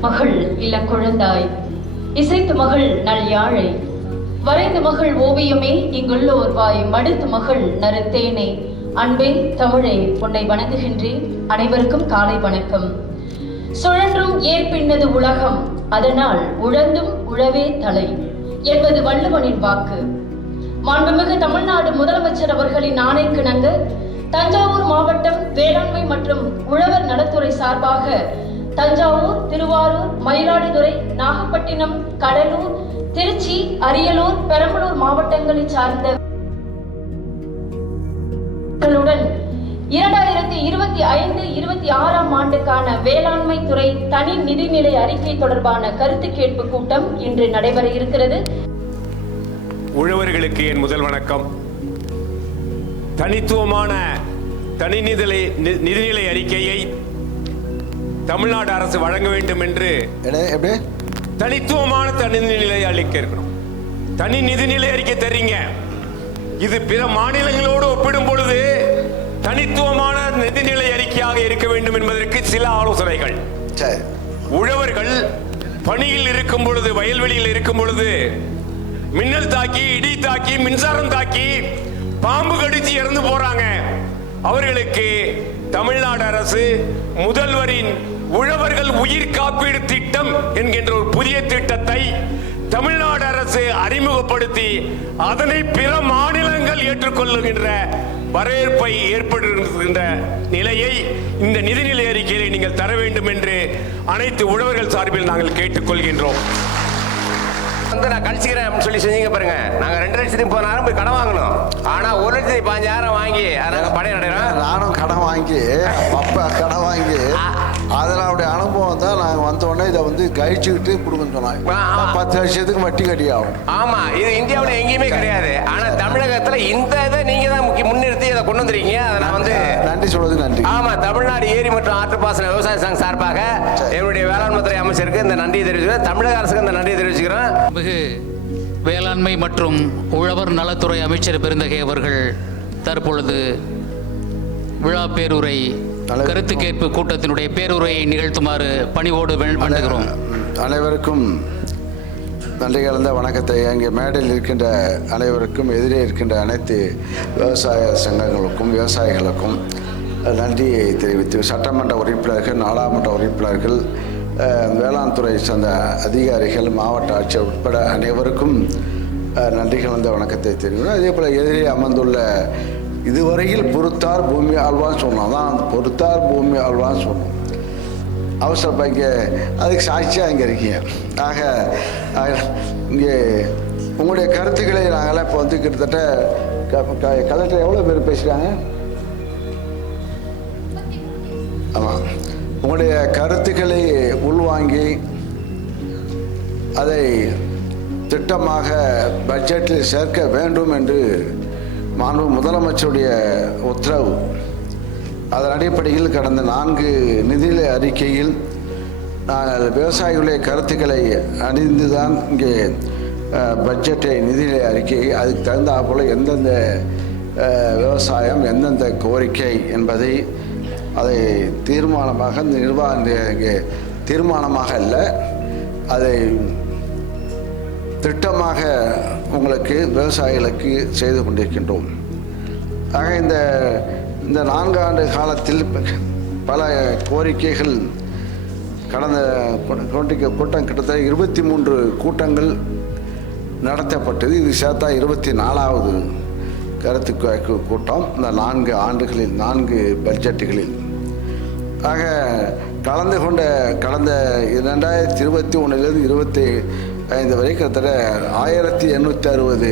மகள் இல்ல குழந்தாய். இசைத்து மகள் நல் யாழை. வரைந்து மகள் ஓவியமே இங்குள்ளோர் வாய் மடுத்து மகள் நறுத்தேனே. அன்பே தமிழே உன்னை வணங்குகின்றேன். அனைவருக்கும் காலை வணக்கம். சுழன்றும் ஏற்பின்னது உலகம் அதனால் உழந்தும் உழவே தலை என்பது வள்ளுவனின் வாக்கு. மாண்புமிகு தமிழ்நாடு முதலமைச்சர் அவர்களின் ஆணைக்கிணங்க தஞ்சாவூர் மாவட்டம் வேளாண்மை மற்றும் உழவர் நலத்துறை சார்பாக தஞ்சாவூர் திருவாரூர் மயிலாடுதுறை நாகப்பட்டினம் கடலூர் திருச்சி அரியலூர் பெரம்பலூர் மாவட்டங்களை சார்ந்த இரண்டாயிரத்தி இருபத்தி ஐந்து இருபத்தி ஆறாம் ஆண்டுக்கான வேளாண்மை துறை தனி நிதிநிலை அறிக்கை தொடர்பான கருத்து கேட்பு கூட்டம் இன்று நடைபெற இருக்கிறது. உழவர்களுக்கு என் முதல் வணக்கம். தனித்துவமான தனிநிதிலை நிதிநிலை அறிக்கையை தமிழ்நாடு அரசு வழங்க வேண்டும் என்று தனித்துவமான தனிநிலை அளிக்க இருக்கணும் தனி நிதிநிலை அறிக்கை தர்றீங்க. இது பிற மாநிலங்களோடு ஒப்பிடும் பொழுது தனித்துவமான நிதிநிலை அறிக்கையாக இருக்க வேண்டும் என்பதற்கு சில ஆலோசனைகள். உழவர்கள் பணியில் இருக்கும் பொழுது வயல்வெளியில் இருக்கும் பொழுது மின்னல் தாக்கி இடி தாக்கி மின்சாரம் தாக்கி பாம்பு கடிச்சு இறந்து போறாங்க. அவர்களுக்கு தமிழ்நாடு அரசு முதல்வரின் உழவர்கள் உயிர் காப்பீடு திட்டம் என்கின்ற ஒரு புதிய திட்டத்தை தமிழ்நாடு அரசு அறிமுகப்படுத்தி அதனை பிற மாநிலங்கள் ஏற்றுக்கொள்ளுகின்ற வரவேற்பை ஏற்படுகின்ற நிலையை இந்த நிதிநிலை அறிக்கையை நீங்கள் தர வேண்டும் என்று அனைத்து உழவர்கள் சார்பில் நாங்கள் கேட்டுக்கொள்கின்றோம். வந்து நான் கழிச்சுக்கிறேன் அப்படின்னு சொல்லி செஞ்சீங்க பாருங்க. நாங்க ரெண்டு லட்சத்தி முப்பதாயிரம் போய் கடன் வாங்கணும். ஆனா ஒரு லட்சத்தி பதினஞ்சாயிரம் வாங்கி அதை நாங்க படைய நடைறோம் நானும் கடன் வாங்கி அப்பா கடன் வாங்கி. அதில் அவருடைய அனுபவம் தான். நாங்கள் வந்த உடனே இதை வந்து கழிச்சுக்கிட்டு கொடுங்கன்னு சொன்னாங்க. பத்து வருஷத்துக்கு வட்டி கட்டி ஆகும் ஆமா இது இந்தியாவுல எங்கேயுமே கிடையாது. ஆனா தமிழகத்துல இந்த இதை நீங்க தான் முக்கிய முன்னிறுத்தி இதை கொண்டு வந்திருக்கீங்க. அதை நான் வந்து நன்றி சொல்வது நன்றி. ஆமா தமிழ்நாடு ஏரி மற்றும் ஆற்றுப்பாசன விவசாய சங்க சார்பாக என்னுடைய வேளாண்மை துறை அமைச்சருக்கு இந்த நன்றியை தெரிவிச்சுக்கிறேன் தமிழக அரசுக்கு இந்த நன்றியை தெரிவிச்சுக்கிறேன் மிகு வேளாண்மை மற்றும் உழவர் நலத்துறை அமைச்சர் பெருந்தகை அவர்கள் தற்பொழுது விழா பேருரை. கருத்து கேட்பு கூட்டத்தினுடைய பேருரையை நிகழ்த்துமாறு பணிவோடு வேண்- வேண்டுகிறோம். அனைவருக்கும் நன்றி கலந்த வணக்கத்தை இங்கே மேடையில் இருக்கின்ற அனைவருக்கும் எதிரே இருக்கின்ற அனைத்து விவசாய சங்கங்களுக்கும் விவசாயிகளுக்கும் நன்றியை தெரிவித்து சட்டமன்ற உறுப்பினர்கள் நாடாளுமன்ற உறுப்பினர்கள் வேளாண் துறை சார்ந்த அதிகாரிகள் மாவட்ட ஆட்சியர் உட்பட அனைவருக்கும் நன்றி கலந்த வணக்கத்தை தெரிவிக்கிறோம். அதே போல் எதிரே அமர்ந்துள்ள இதுவரையில் பொறுத்தார் பூமி ஆழ்வான்னு சொன்னோம் அந்த பொறுத்தார் பூமி ஆழ்வான்னு சொன்னோம் அவசர இங்கே அதுக்கு சாட்சியாக இங்கே இருக்கீங்க. ஆக இங்கே உங்களுடைய கருத்துக்களை நாங்களாம் இப்போ வந்து கிட்டத்தட்ட க- க- கலெக்டர் எவ்வளோ பேர் பேசுகிறாங்க ஆமாம் உங்களுடைய கருத்துக்களை உள்வாங்கி அதை திட்டமாக பட்ஜெட்டில் சேர்க்க வேண்டும் என்று மாண்பு முதலமைச்சருடைய உத்தரவு. அதன் அடிப்படையில் கடந்த நான்கு நிதிநிலை அறிக்கையில் நாங்கள் விவசாயிகளுடைய கருத்துக்களை அறிந்து தான் இங்கே பட்ஜெட்டை நிதிநிலை அறிக்கை அதுக்கு தகுந்தாற்போல் எந்தெந்த விவசாயம் எந்தெந்த கோரிக்கை என்பதை அதை தீர்மானமாக இந்த நிர்வாக இங்கே தீர்மானமாக அல்ல அதை திட்டமாக உங்களுக்கு விவசாயிகளுக்கு செய்து கொண்டிருக்கின்றோம். ஆக இந்த இந்த நான்காண்டு காலத்தில் பல கோரிக்கைகள் கடந்த கூட்ட- கூட்டம் கிட்டத்தட்ட இருபத்தி மூன்று கூட்டங்கள் நடத்தப்பட்டது. இது சேர்த்தா இருபத்தி நாலாவது கருத்து கூட்டம் இந்த நான்கு ஆண்டுகளில் நான்கு பட்ஜெட்டுகளில். ஆக கலந்து கொண்ட கடந்த ரெண்டாயிரத்தி இருபத்தி ஒன்றிலிருந்து இருபத்தி ஐந்து வரை கிட்டத்தட்ட ஆயிரத்தி எண்ணூற்றி அறுபது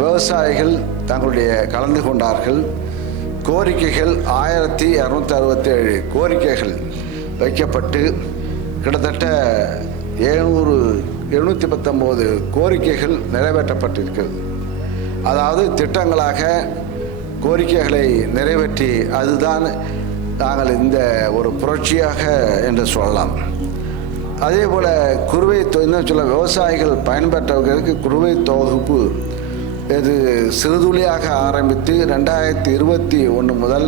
விவசாயிகள் தங்களுடைய கலந்து கொண்டார்கள். கோரிக்கைகள் ஆயிரத்தி இரநூத்தி அறுபத்தேழு கோரிக்கைகள் வைக்கப்பட்டு கிட்டத்தட்ட எழுநூறு எழுநூற்றி பத்தொம்போது கோரிக்கைகள் நிறைவேற்றப்பட்டிருக்கிறது. அதாவது திட்டங்களாக கோரிக்கைகளை நிறைவேற்றி அதுதான் நாங்கள் இந்த ஒரு புரட்சியாக என்று சொல்லலாம். அதே போல் குறுவை தொ- இன்னும் சொல்ல விவசாயிகள் பயன்பெற்றவர்களுக்கு குறுவை தொகுப்பு இது சிறுதுளியாக ஆரம்பித்து ரெண்டாயிரத்தி இருபத்தி ஒன்று முதல்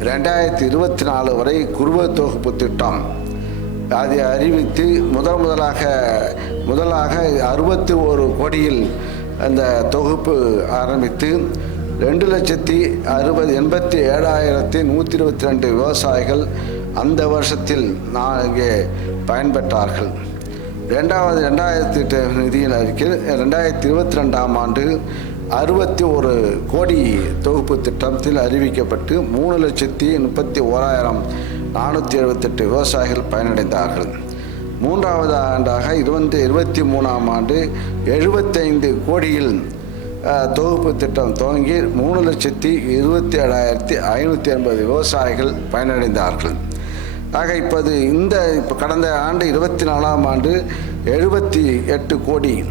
ரெண்டாயிரத்தி இருபத்தி நாலு வரை குறுவை தொகுப்பு திட்டம். அதை அறிவித்து முதல் முதலாக முதலாக அறுபத்தி ஒரு கோடியில் அந்த தொகுப்பு ஆரம்பித்து ரெண்டு லட்சத்தி அறுபது எண்பத்தி ஏழாயிரத்தி நூற்றி இருபத்தி ரெண்டு விவசாயிகள் அந்த வருஷத்தில் நான் இங்கே பயன்பெற்றார்கள். ரெண்டாவது ரெண்டாயிரத்தி எட்டு நிதியில் அறிக்கையில் ரெண்டாயிரத்தி இருபத்தி ரெண்டாம் ஆண்டு அறுபத்தி ஒரு கோடி தொகுப்பு திட்டத்தில் அறிவிக்கப்பட்டு மூணு லட்சத்தி முப்பத்தி ஓராயிரம் நானூற்றி எழுபத்தெட்டு விவசாயிகள் பயனடைந்தார்கள். மூன்றாவது ஆண்டாக இருபத்தி இருபத்தி மூணாம் ஆண்டு எழுபத்தைந்து கோடியில் தொகுப்பு திட்டம் துவங்கி மூணு லட்சத்தி இருபத்தி ஏழாயிரத்தி ஐநூற்றி எண்பது விவசாயிகள் பயனடைந்தார்கள். ஆக இப்போது இந்த இப்போ கடந்த ஆண்டு இருபத்தி நாலாம் ஆண்டு எழுபத்தி எட்டு கோடி.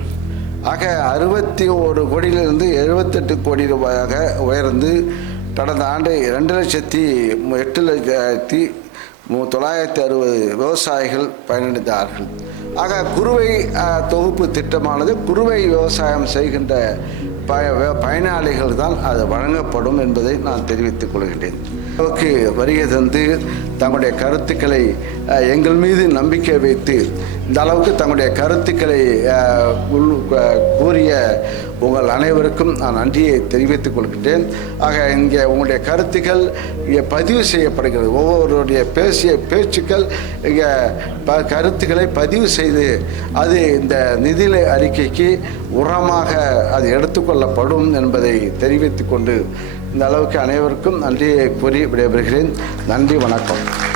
ஆக அறுபத்தி ஒரு கோடியிலிருந்து எழுபத்தெட்டு கோடி ரூபாயாக உயர்ந்து கடந்த ஆண்டு ரெண்டு லட்சத்தி எட்டு லட்சத்தி தொள்ளாயிரத்தி அறுபது விவசாயிகள் பயனடைந்தார்கள். ஆக குறுவை தொகுப்பு திட்டமானது குறுவை விவசாயம் செய்கின்ற ப பயனாளிகள் தான் அது வழங்கப்படும் என்பதை நான் தெரிவித்துக் கொள்கின்றேன். நமக்கு வருகை தந்து தங்களுடைய கருத்துக்களை எங்கள் மீது நம்பிக்கை வைத்து இந்த அளவுக்கு தங்களுடைய கருத்துக்களை உள் கூறிய உங்கள் அனைவருக்கும் நான் நன்றியை தெரிவித்துக் கொள்கின்றேன். ஆக இங்கே உங்களுடைய கருத்துக்கள் இங்கே பதிவு செய்யப்படுகிறது. ஒவ்வொருவருடைய பேசிய பேச்சுக்கள் இங்கே ப கருத்துக்களை பதிவு செய்து அது இந்த நிதிநிலை அறிக்கைக்கு உரமாக அது எடுத்துக்கொள்ளப்படும் என்பதை தெரிவித்துக்கொண்டு இந்த அளவுக்கு அனைவருக்கும் நன்றியை கூறி விடைபெறுகிறேன். நன்றி வணக்கம்.